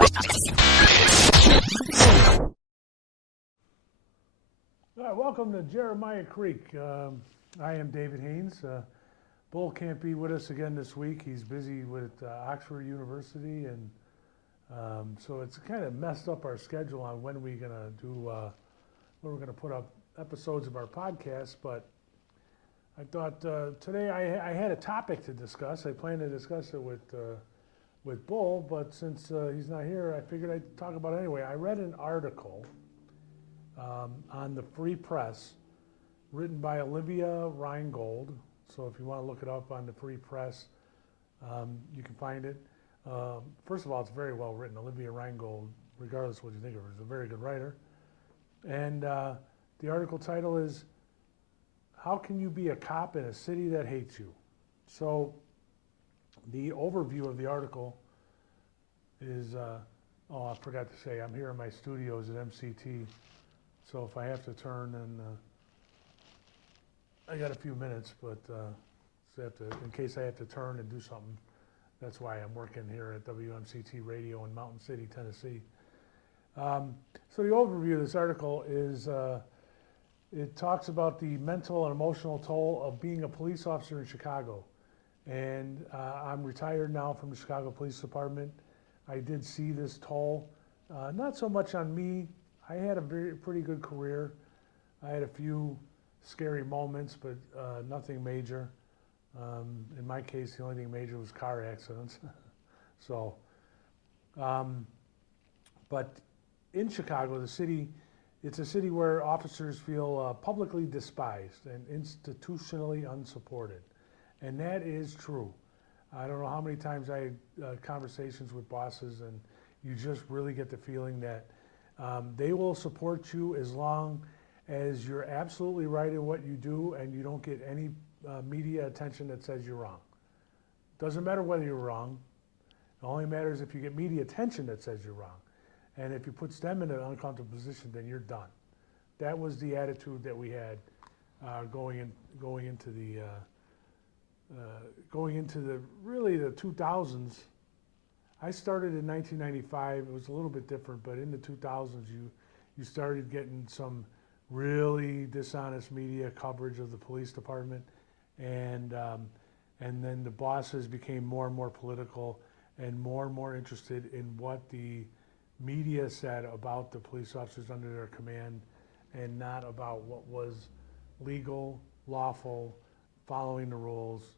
All right, welcome to Jeremiah Creek. I am David Haynes. Bull can't be with us again this week. He's busy with Oxford University, and so it's kind of messed up our schedule on when we're gonna do, when we're gonna put up episodes of our podcast. But I thought today I had a topic to discuss. I planned to discuss it with Bull, but since he's not here, I figured I'd talk about it anyway. I read an article on the Free Press, written by Olivia Reingold. So if you want to look it up on the Free Press, you can find it. First of all, it's very well written. Olivia Reingold, regardless of what you think of her, is a very good writer. And the article title is, "How Can You Be a Cop in a City That Hates You?" So the overview of the article is, oh, I forgot to say, I'm here in my studios at MCT. So if I have to turn, and I got a few minutes, but so in case I have to turn and do something, that's why I'm working here at WMCT Radio in Mountain City, Tennessee. So the overview of this article is, it talks about the mental and emotional toll of being a police officer in Chicago. And I'm retired now from the Chicago Police Department. I did see this toll, not so much on me. I had a pretty good career. I had a few scary moments, but nothing major. In my case, the only thing major was car accidents. So, but in Chicago, the city, it's a city where officers feel publicly despised and institutionally unsupported. And that is true. I don't know how many times I had conversations with bosses, and you just really get the feeling that they will support you as long as you're absolutely right in what you do and you don't get any media attention that says you're wrong. Doesn't matter whether you're wrong. It only matters if you get media attention that says you're wrong. And if it puts them in an uncomfortable position, then you're done. That was the attitude that we had going into really the 2000s. I started in 1995. It was a little bit different, but in the 2000s, you started getting some really dishonest media coverage of the police department, and then the bosses became more and more political and more interested in what the media said about the police officers under their command, and not about what was legal, lawful, following the rules.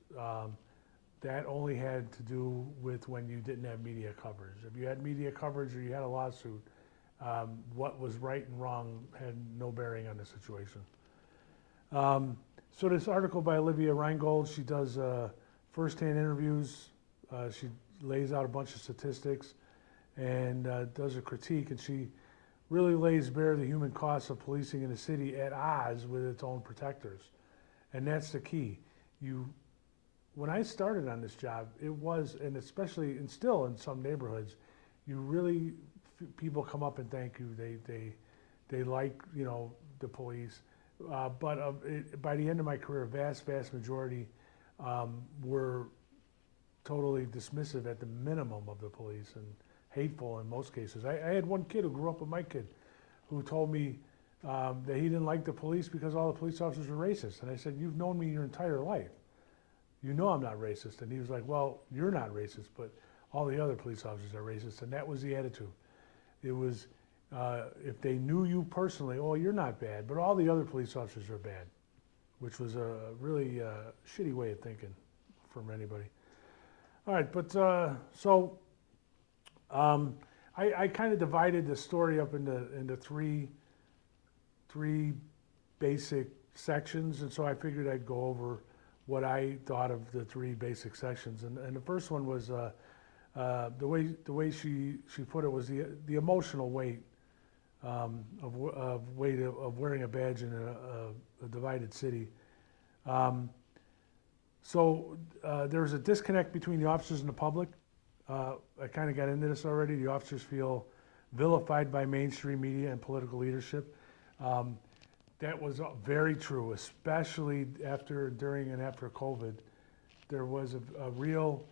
That only had to do with when you didn't have media coverage. If you had media coverage or you had a lawsuit, what was right and wrong had no bearing on the situation. So this article by Olivia Reingold, she does firsthand interviews. She lays out a bunch of statistics and does a critique, and she really lays bare the human costs of policing in a city at odds with its own protectors. And that's the key. When I started on this job, it was, and especially, and still in some neighborhoods, you really, people come up and thank you. They like, the police. But by the end of my career, vast majority were totally dismissive at the minimum of the police and hateful in most cases. I had one kid who grew up with my kid who told me that he didn't like the police because all the police officers were racist. And I said, "You've known me your entire life. You know I'm not racist." And he was like, "Well, you're not racist, but all the other police officers are racist." And that was the attitude. It was, if they knew you personally, "Oh, you're not bad, but all the other police officers are bad," which was a really shitty way of thinking from anybody. All right, but I kind of divided the story up into three basic sections, and so I figured I'd go over what I thought of the three basic sections. And the first one was the way she put it was the emotional weight of wearing a badge in a divided city. So there's a disconnect between the officers and the public. I kind of got into this already. The officers feel vilified by mainstream media and political leadership. That was very true, especially during and after COVID. There was a real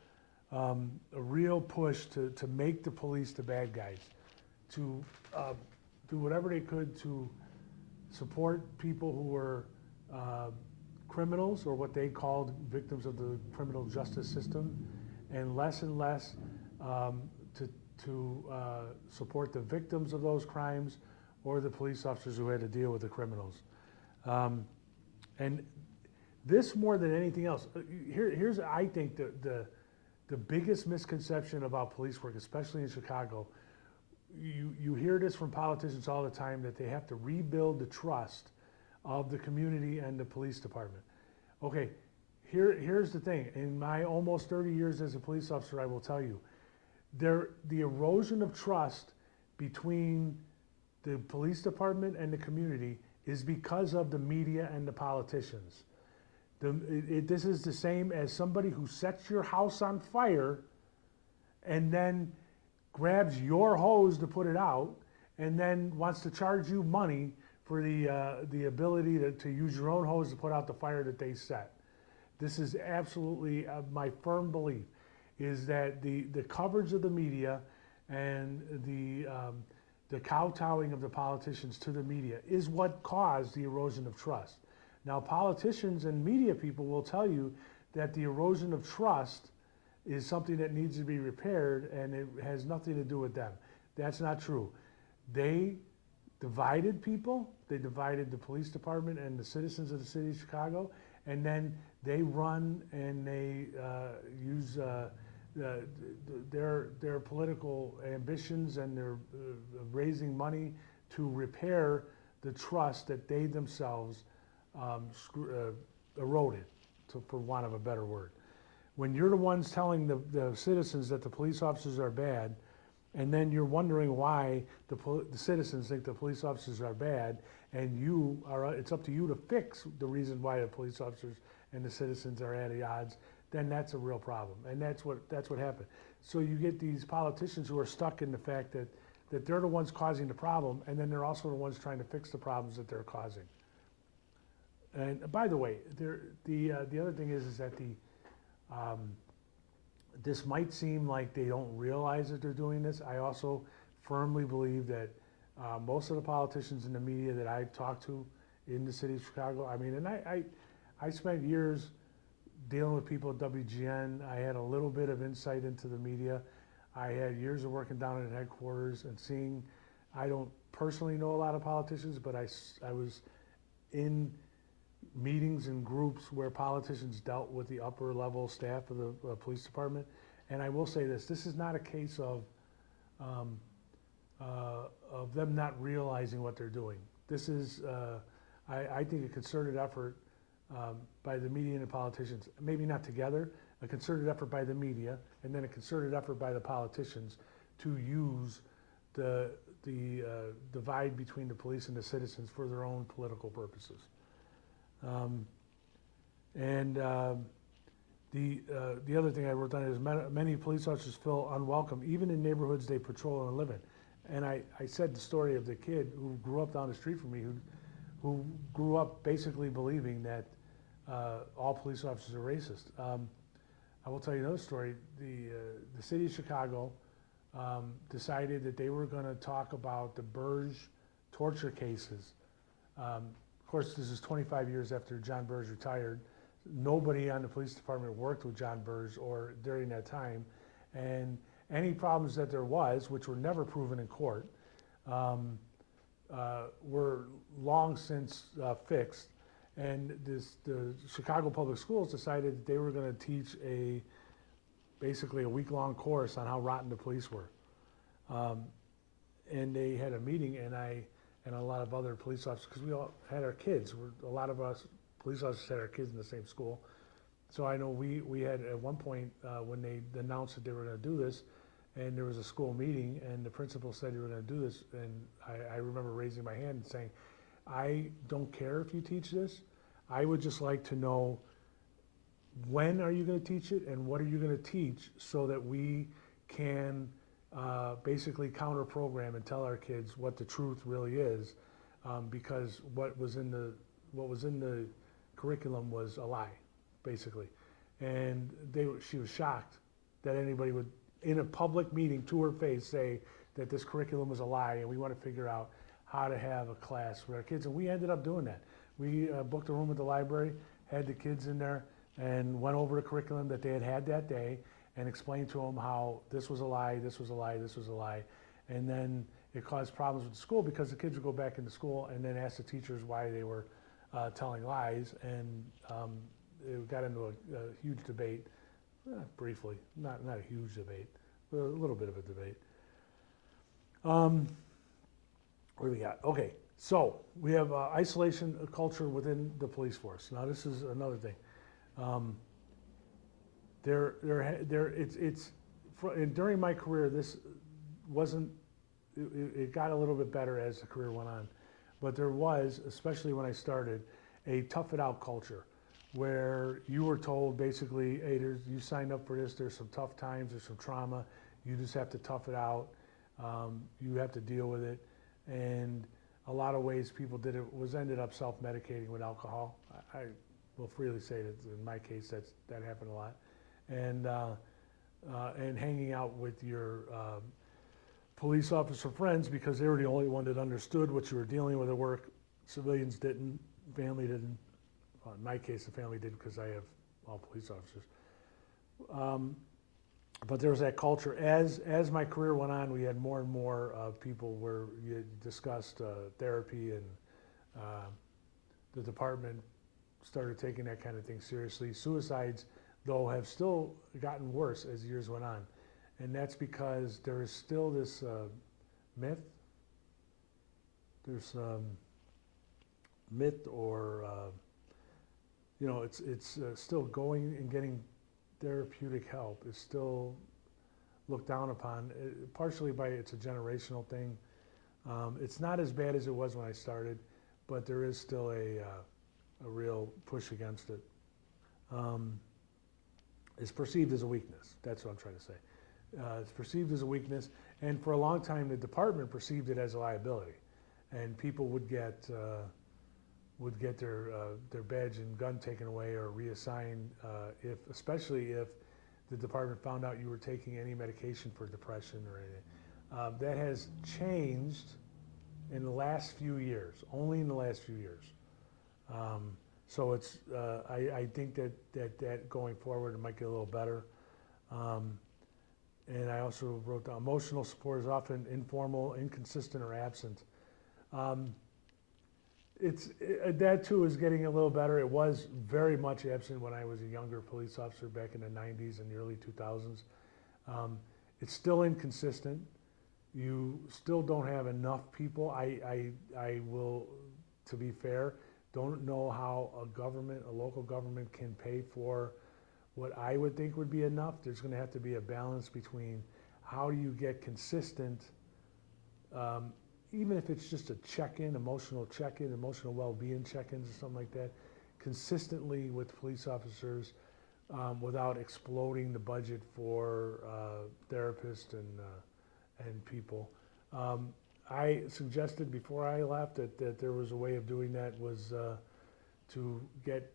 a real push to make the police the bad guys, to do whatever they could to support people who were criminals, or what they called victims of the criminal justice system, and less to support the victims of those crimes or the police officers who had to deal with the criminals. And this, more than anything else, here's I think the biggest misconception about police work, especially in Chicago. You hear this from politicians all the time, that they have to rebuild the trust of the community and the police department. Okay, here's the thing. In my almost 30 years as a police officer, I will tell you, the erosion of trust between the police department and the community is because of the media and the politicians. This is the same as somebody who sets your house on fire and then grabs your hose to put it out, and then wants to charge you money for the ability to use your own hose to put out the fire that they set. This is absolutely my firm belief, is that the coverage of the media and the kowtowing of the politicians to the media is what caused the erosion of trust. Now, politicians and media people will tell you that the erosion of trust is something that needs to be repaired and it has nothing to do with them. That's not true. They divided people, they divided the police department and the citizens of the city of Chicago, and then they run and they use their political ambitions and their raising money to repair the trust that they themselves eroded, for want of a better word. When you're the ones telling the citizens that the police officers are bad, and then you're wondering why the citizens think the police officers are bad, and it's up to you to fix the reason why the police officers and the citizens are at odds, then that's a real problem. And that's what happened. So you get these politicians who are stuck in the fact that they're the ones causing the problem, and then they're also the ones trying to fix the problems that they're causing. And by the way, the other thing is that this might seem like they don't realize that they're doing this. I also firmly believe that most of the politicians in the media that I've talked to in the city of Chicago, I mean, and I spent years dealing with people at WGN. I had a little bit of insight into the media. I had years of working down at headquarters and seeing, I don't personally know a lot of politicians, but I was in meetings and groups where politicians dealt with the upper level staff of the police department. And I will say this is not a case of them not realizing what they're doing. This is, I think, a concerted effort by the media and the politicians, maybe not together, a concerted effort by the media, and then a concerted effort by the politicians to use the divide between the police and the citizens for their own political purposes. The other thing I wrote down is many police officers feel unwelcome, even in neighborhoods they patrol and live in. And I said the story of the kid who grew up down the street from me, who grew up basically believing that all police officers are racist. I will tell you another story. The city of Chicago decided that they were going to talk about the Burge torture cases. Of course, this is 25 years after John Burge retired. Nobody on the police department worked with John Burge or during that time, and any problems that there was, which were never proven in court, were long since fixed. And the Chicago Public Schools decided that they were going to teach basically a week-long course on how rotten the police were. And they had a meeting, and a lot of other police officers, because we all had our kids. A lot of us police officers had our kids in the same school. So I know we had at one point when they announced that they were going to do this, and there was a school meeting, and the principal said you were going to do this, and I remember raising my hand and saying, I don't care if you teach this. I would just like to know, when are you going to teach it, and what are you going to teach, so that we can basically counter program and tell our kids what the truth really is, because what was in the curriculum was a lie, basically. And she was shocked that anybody would, in a public meeting to her face, say that this curriculum was a lie, and we want to figure out how to have a class with our kids. And we ended up doing that. We booked a room at the library, had the kids in there, and went over the curriculum that they had that day, and explained to them how this was a lie, this was a lie, this was a lie. And then it caused problems with the school because the kids would go back into school and then ask the teachers why they were telling lies, and it got into a huge debate, briefly, not a huge debate, but a little bit of a debate. What do we got? Okay, so we have isolation culture within the police force. Now this is another thing. During my career, this wasn't, it got a little bit better as the career went on. But there was, especially when I started, a tough it out culture where you were told basically, hey, you signed up for this, there's some tough times, there's some trauma, you just have to tough it out, you have to deal with it. And a lot of ways people did it ended up self-medicating with alcohol. I will freely say that in my case that happened a lot. And hanging out with your police officer friends because they were the only one that understood what you were dealing with at work. Civilians didn't, family didn't. Well, in my case, the family did because I have all police officers. But there was that culture. As my career went on, we had more and more people where you discussed therapy, and the department started taking that kind of thing seriously. Suicides, though, have still gotten worse as years went on. And that's because there is still this myth. There's myth, or it's still going and getting therapeutic help is still looked down upon. Partially by it's a generational thing. It's not as bad as it was when I started, but there is still a real push against it. It's perceived as a weakness. That's what I'm trying to say. It's perceived as a weakness, and for a long time the department perceived it as a liability, and people would get their badge and gun taken away or reassigned, especially if the department found out you were taking any medication for depression or anything. That has changed in the last few years, only in the last few years. So it's I think that going forward it might get a little better. And I also wrote down emotional support is often informal, inconsistent, or absent. That too is getting a little better. It was very much absent when I was a younger police officer back in the 90s and the early 2000s. It's still inconsistent. You still don't have enough people. I will, to be fair, don't know how a local government can pay for what I would think would be enough. There's going to have to be a balance between how do you get consistent, even if it's just a check-in, emotional well-being check-ins or something like that, consistently with police officers without exploding the budget for therapists and people. I suggested before I left that there was a way of doing that was to get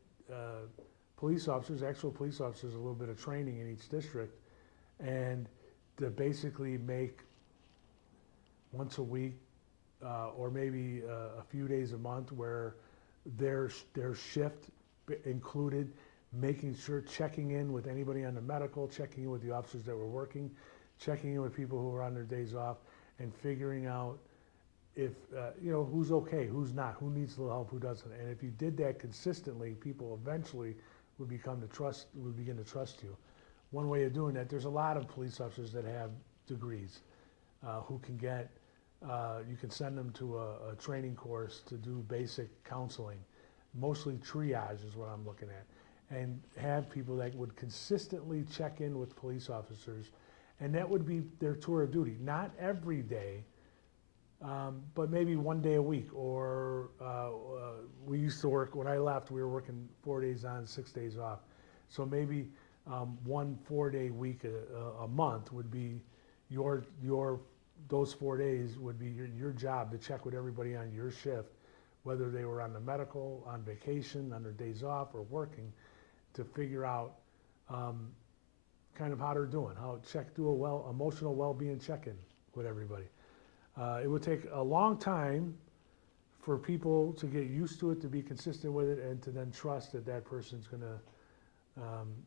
actual police officers, a little bit of training in each district, and to basically make once a week or maybe a few days a month where their shift included making sure, checking in with anybody on the medical, checking in with the officers that were working, checking in with people who were on their days off, and figuring out if, who's okay, who's not, who needs a little help, who doesn't. And if you did that consistently, people eventually would begin to trust you. One way of doing that, there's a lot of police officers that have degrees who can get, you can send them to a training course to do basic counseling. Mostly triage is what I'm looking at. And have people that would consistently check in with police officers, and that would be their tour of duty. Not every day, but maybe one day a week. Or we used to work, when I left, we were working 4 days on, 6 days off. So maybe 1 4-day week a month would be those 4 days would be your job to check with everybody on your shift, whether they were on the medical, on vacation, on their days off, or working, to figure out kind of how they're doing, do a emotional well-being check-in with everybody. It would take a long time for people to get used to it, to be consistent with it, and to then trust that that person's going to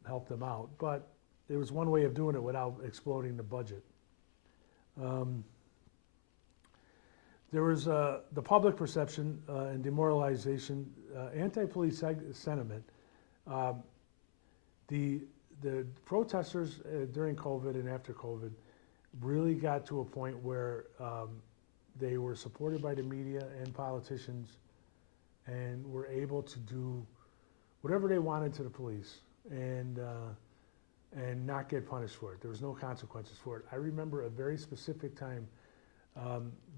help them out. But it was one way of doing it without exploding the budget. There was the public perception and demoralization, anti-police sentiment. The protesters during COVID and after COVID really got to a point where they were supported by the media and politicians and were able to do whatever they wanted to the police and not get punished for it. There was no consequences for it. I remember a very specific time.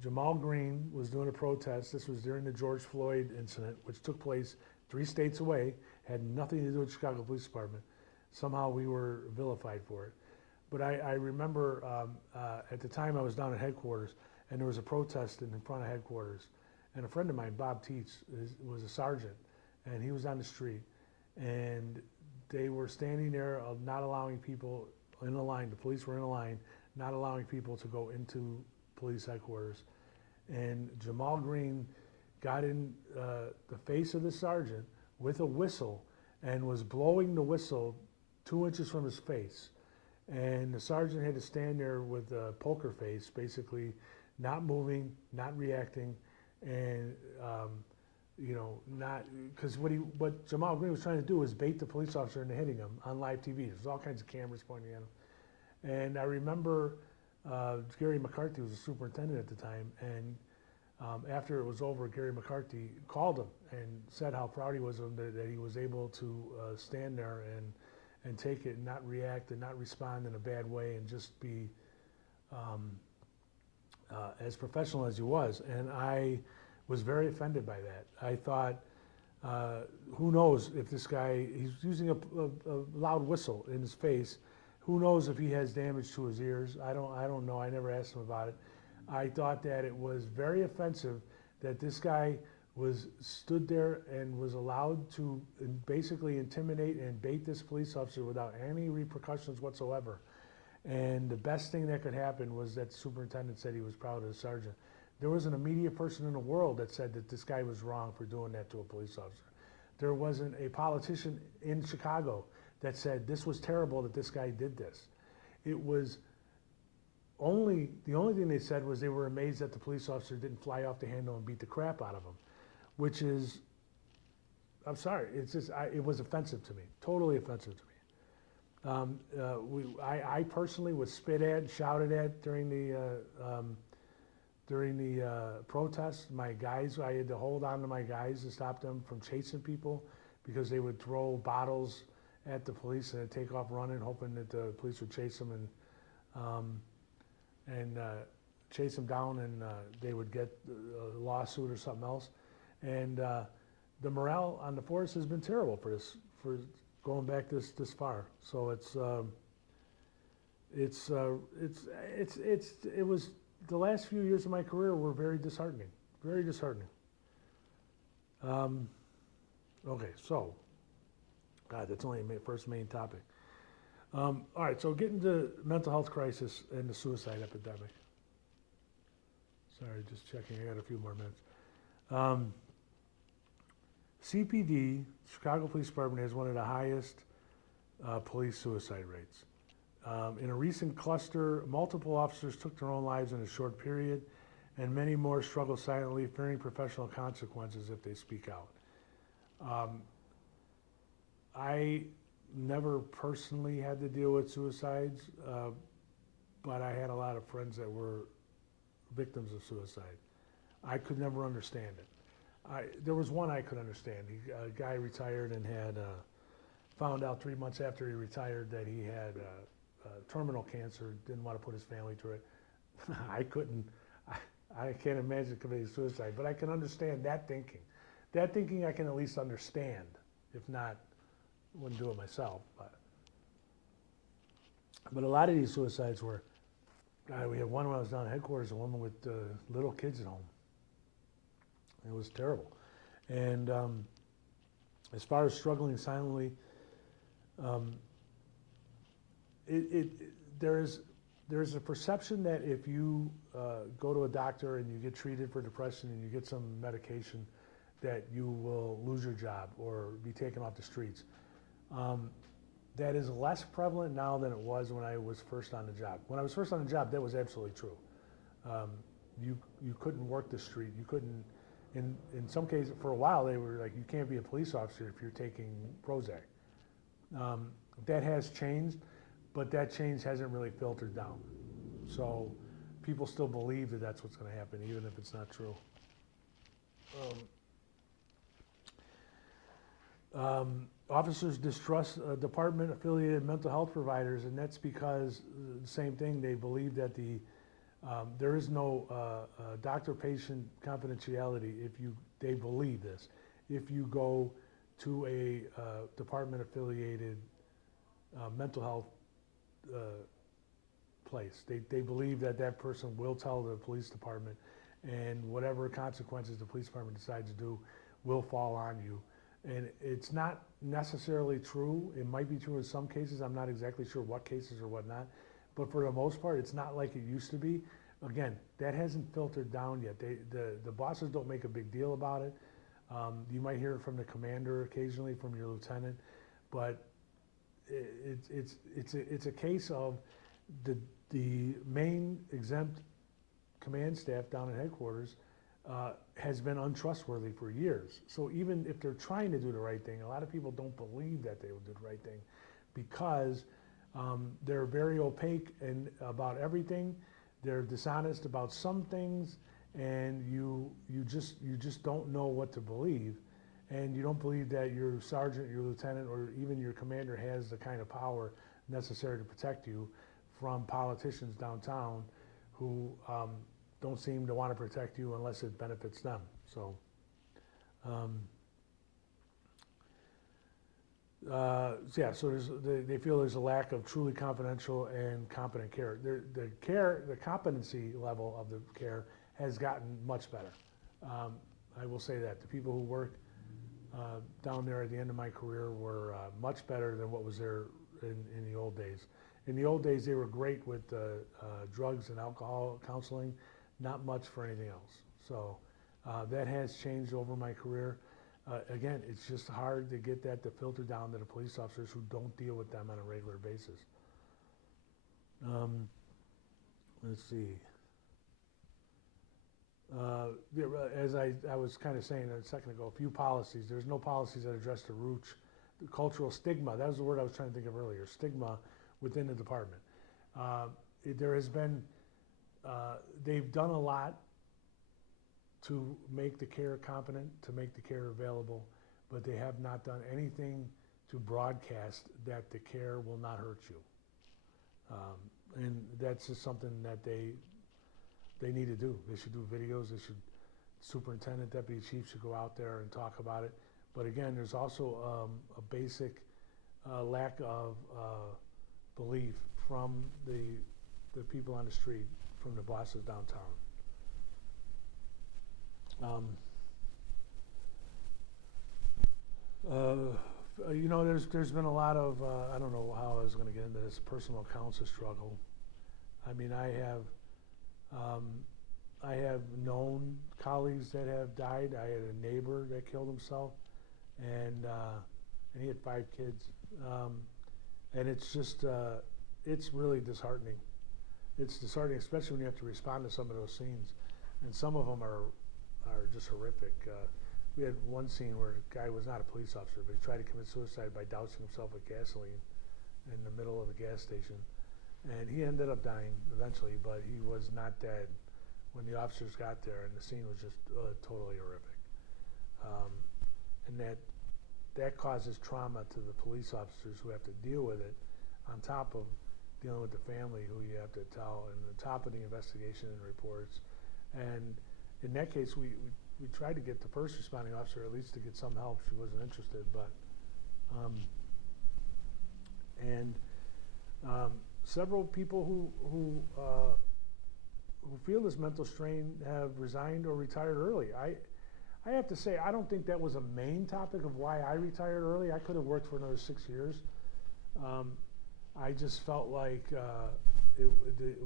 Jamal Green was doing a protest. This was during the George Floyd incident, which took place 3 states away, had nothing to do with the Chicago Police Department. Somehow we were vilified for it. But I remember at the time I was down at headquarters, and there was a protest in front of headquarters. And a friend of mine, Bob Teets, was a sergeant, and he was on the street. And they were standing there not allowing people in a line. The police were in a line, not allowing people to go into police headquarters. And Jamal Green got in the face of the sergeant with a whistle and was blowing the whistle 2 inches from his face. And the sergeant had to stand there with a poker face, basically not moving, not reacting, and not, because what Jamal Green was trying to do was bait the police officer into hitting him on live TV. There's all kinds of cameras pointing at him. And I remember Gary McCarthy was the superintendent at the time, and after it was over, Gary McCarthy called him and said how proud he was of him, that he was able to stand there and take it and not react and not respond in a bad way and just be as professional as he was. And I was very offended by that. I thought, who knows if this guy, he's using a loud whistle in his face. Who knows if he has damage to his ears? I don't know. I never asked him about it. I thought that it was very offensive that this guy stood there and was allowed to basically intimidate and bait this police officer without any repercussions whatsoever. And the best thing that could happen was that the superintendent said he was proud of the sergeant. There wasn't a media person in the world that said that this guy was wrong for doing that to a police officer. There wasn't a politician in Chicago that said this was terrible that this guy did this. It was the only thing they said was they were amazed that the police officer didn't fly off the handle and beat the crap out of him, which is, I'm sorry, it's just, it was offensive to me, totally offensive to me. I personally was spit at, shouted at during the protest. My guys, I had to hold on to my guys to stop them from chasing people because they would throw bottles at the police and take off running, hoping that the police would chase them and chase them down, and they would get a lawsuit or something else. And the morale on the force has been terrible for going back this far. So it was the last few years of my career were very disheartening, very disheartening. Okay, so. God, that's only the first main topic. All right, so getting to mental health crisis and the suicide epidemic. Sorry, just checking. I got a few more minutes. CPD, Chicago Police Department, has one of the highest police suicide rates. In a recent cluster, multiple officers took their own lives in a short period, and many more struggle silently, fearing professional consequences if they speak out. I never personally had to deal with suicides, but I had a lot of friends that were victims of suicide. I could never understand it. There was one I could understand. A guy retired and had found out 3 months after he retired that he had terminal cancer, didn't want to put his family through it. I can't imagine committing suicide, but I can understand that thinking. That thinking I can at least understand, if not, wouldn't do it myself. But a lot of these suicides were, we had one when I was down at headquarters, a woman with little kids at home. It was terrible. And as far as struggling silently, there's a perception that if you go to a doctor and you get treated for depression and you get some medication, that you will lose your job or be taken off the streets. That is less prevalent now than it was when I was first on the job. When I was first on the job, that was absolutely true. You couldn't work the street. You couldn't. In some cases, for a while, they were like, you can't be a police officer if you're taking Prozac. That has changed, but that change hasn't really filtered down. So people still believe that that's what's going to happen, even if it's not true. Officers distrust department-affiliated mental health providers, and that's because the same thing. They believe that there is no doctor-patient confidentiality. They believe this. If you go to a department-affiliated mental health place, they believe that that person will tell the police department, and whatever consequences the police department decides to do will fall on you. And it's not necessarily true. It might be true in some cases. I'm not exactly sure what cases or what not. But for the most part, it's not like it used to be. Again, that hasn't filtered down yet. The bosses don't make a big deal about it. You might hear it from the commander occasionally, from your lieutenant. But it's a case of the main exempt command staff down at headquarters has been untrustworthy for years. So even if they're trying to do the right thing, a lot of people don't believe that they will do the right thing because they're very opaque about everything. They're dishonest about some things, and you just don't know what to believe, and you don't believe that your sergeant, your lieutenant, or even your commander has the kind of power necessary to protect you from politicians downtown who don't seem to want to protect you unless it benefits them. So, so they feel there's a lack of truly confidential and competent care. The competency level of the care has gotten much better. I will say that. The people who work down there at the end of my career were much better than what was there in the old days. In the old days, they were great with drugs and alcohol counseling, not much for anything else. So that has changed over my career. Again, it's just hard to get that to filter down to the police officers who don't deal with them on a regular basis. Let's see. As I was kind of saying a second ago, a few policies. There's no policies that address the cultural stigma. That was the word I was trying to think of earlier, stigma within the department. There has been, they've done a lot to make the care competent, to make the care available, but they have not done anything to broadcast that the care will not hurt you. And that's just something that they need to do. They should do videos. Superintendent, deputy chief should go out there and talk about it. But again, there's also a basic lack of belief from the people on the street, from the bosses downtown. There's been a lot of, I don't know how I was going to get into this, personal accounts of struggle. I mean, I have known colleagues that have died. I had a neighbor that killed himself, and he had 5 kids. And it's just, it's really disheartening. It's disheartening, especially when you have to respond to some of those scenes. And some of them are just horrific. We had one scene where the guy was not a police officer, but he tried to commit suicide by dousing himself with gasoline in the middle of a gas station. And he ended up dying eventually, but he was not dead when the officers got there, and the scene was just totally horrific. And that causes trauma to the police officers who have to deal with it, on top of dealing with the family who you have to tell, and on top of the investigation and reports. And in that case, we tried to get the first responding officer at least to get some help. She wasn't interested, but several people who feel this mental strain have resigned or retired early. I have to say, I don't think that was a main topic of why I retired early. I could have worked for another 6 years. I just felt like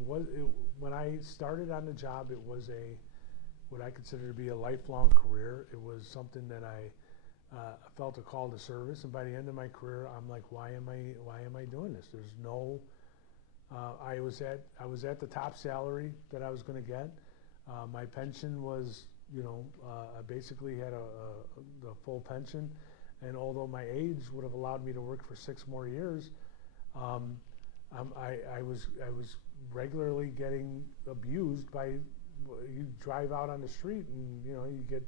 when I started on the job, it was what I consider to be a lifelong career. It was something that I felt a call to service, and by the end of my career, I'm like, why am I doing this? There's no, I was at the top salary that I was going to get. My pension was, I basically had the full pension, and although my age would have allowed me to work for 6 more years, I was regularly getting abused by, you drive out on the street and you get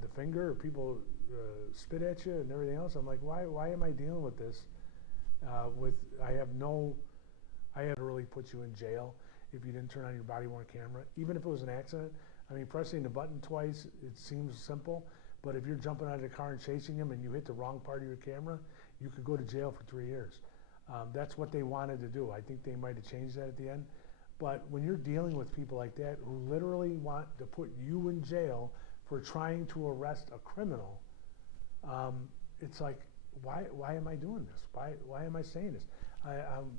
the finger, or people spit at you and everything else. I'm like, why am I dealing with this? I had to really put you in jail if you didn't turn on your body-worn camera, even if it was an accident. I mean, pressing the button twice, it seems simple, but if you're jumping out of the car and chasing him and you hit the wrong part of your camera, you could go to jail for 3 years. That's what they wanted to do. I think they might have changed that at the end. But when you're dealing with people like that who literally want to put you in jail for trying to arrest a criminal, it's like, why am I doing this? Why am I saying this? I'm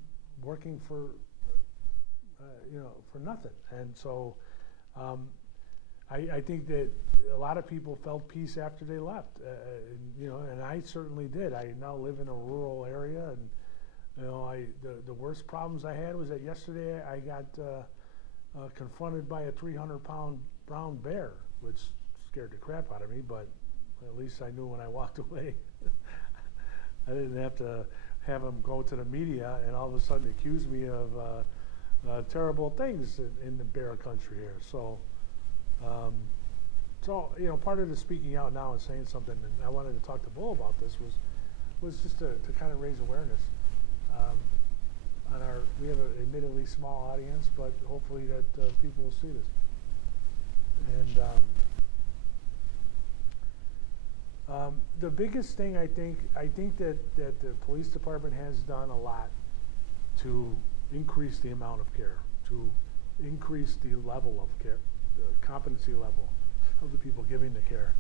working for for nothing. And so I think that a lot of people felt peace after they left, and I certainly did. I now live in a rural area, and the worst problems I had was that yesterday I got confronted by a 300-pound brown bear, which scared the crap out of me, but at least I knew when I walked away. I didn't have to have him go to the media and all of a sudden accuse me of terrible things in the bear country here. So, part of the speaking out now and saying something, and I wanted to talk to Bull about this, was just to kind of raise awareness. We have an admittedly small audience, but hopefully that people will see this. And the biggest thing I think that the police department has done a lot to increase the amount of care, to increase the level of care, the competency level of the people giving the care.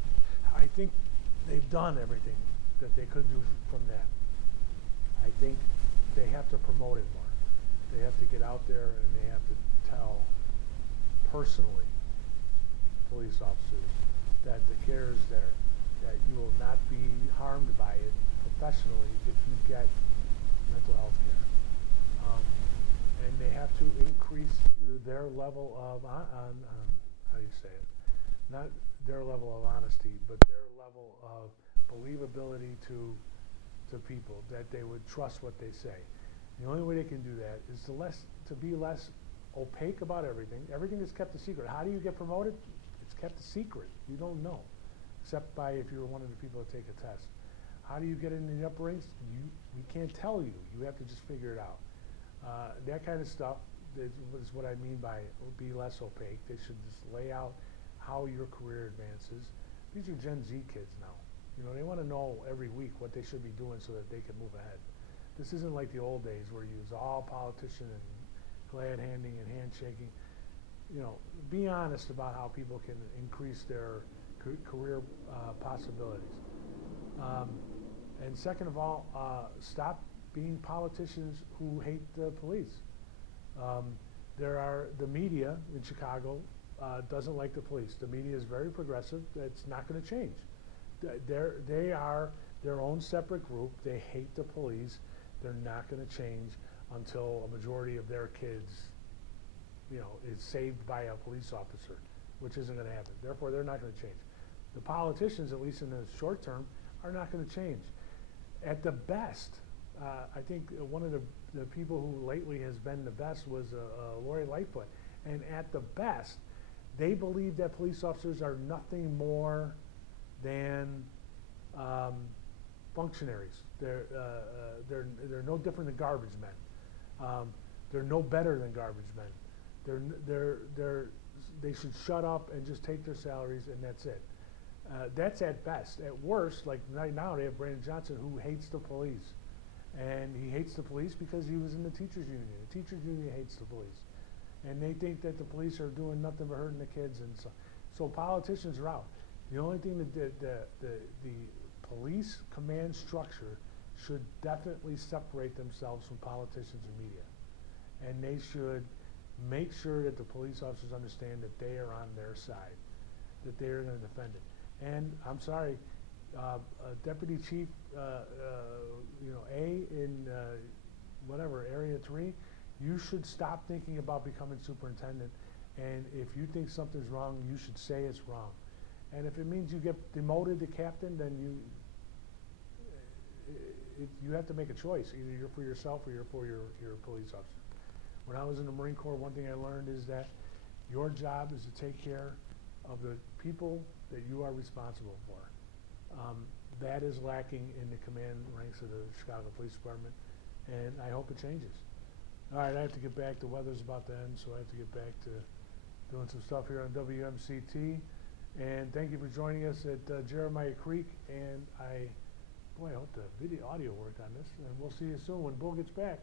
I think they've done everything that they could do from that. I think they have to promote it more. They have to get out there and they have to tell personally police officers that the care is there, that you will not be harmed by it professionally if you get mental health care. And they have to increase their level of, how do you say it? Not their level of honesty, but their level of believability to people, that they would trust what they say. The only way they can do that is to be less opaque about everything. Everything is kept a secret. How do you get promoted? It's kept a secret. You don't know, except by if you're one of the people that take a test. How do you get into the upper ranks? We can't tell you. You have to just figure it out. That kind of stuff is what I mean by be less opaque. They should just lay out how your career advances. These are Gen Z kids now. They want to know every week what they should be doing so that they can move ahead. This isn't like the old days where you was all politician and glad handing and handshaking. Be honest about how people can increase their career possibilities. And second of all, stop being politicians who hate the police. The media in Chicago doesn't like the police. The media is very progressive. It's not going to change. They are their own separate group. They hate the police. They're not going to change until a majority of their kids, is saved by a police officer, which isn't going to happen. Therefore, they're not going to change. The politicians, at least in the short term, are not going to change. At the best, I think one of the people who lately has been the best was Lori Lightfoot. And at the best, they believe that police officers are nothing more than functionaries. They're no different than garbage men. They're no better than garbage men. They should shut up and just take their salaries, and that's it. That's at best. At worst, like right now, they have Brandon Johnson, who hates the police. And he hates the police because he was in the teachers union. The teachers union hates the police. And they think that the police are doing nothing but hurting the kids. And so politicians are out. The only thing that the police command structure should definitely separate themselves from politicians and media. And they should make sure that the police officers understand that they are on their side, that they are going to defend it. And I'm sorry, Deputy Chief, A in whatever, Area 3, you should stop thinking about becoming superintendent. And if you think something's wrong, you should say it's wrong. And if it means you get demoted to captain, then you have to make a choice. Either you're for yourself or you're for your police officer. When I was in the Marine Corps, one thing I learned is that your job is to take care of the people that you are responsible for. That is lacking in the command ranks of the Chicago Police Department, and I hope it changes. All right, I have to get back. The weather's about to end, so I have to get back to doing some stuff here on WMCT. And thank you for joining us at Jeremiah Creek. And I hope the audio worked on this. And we'll see you soon when Bull gets back.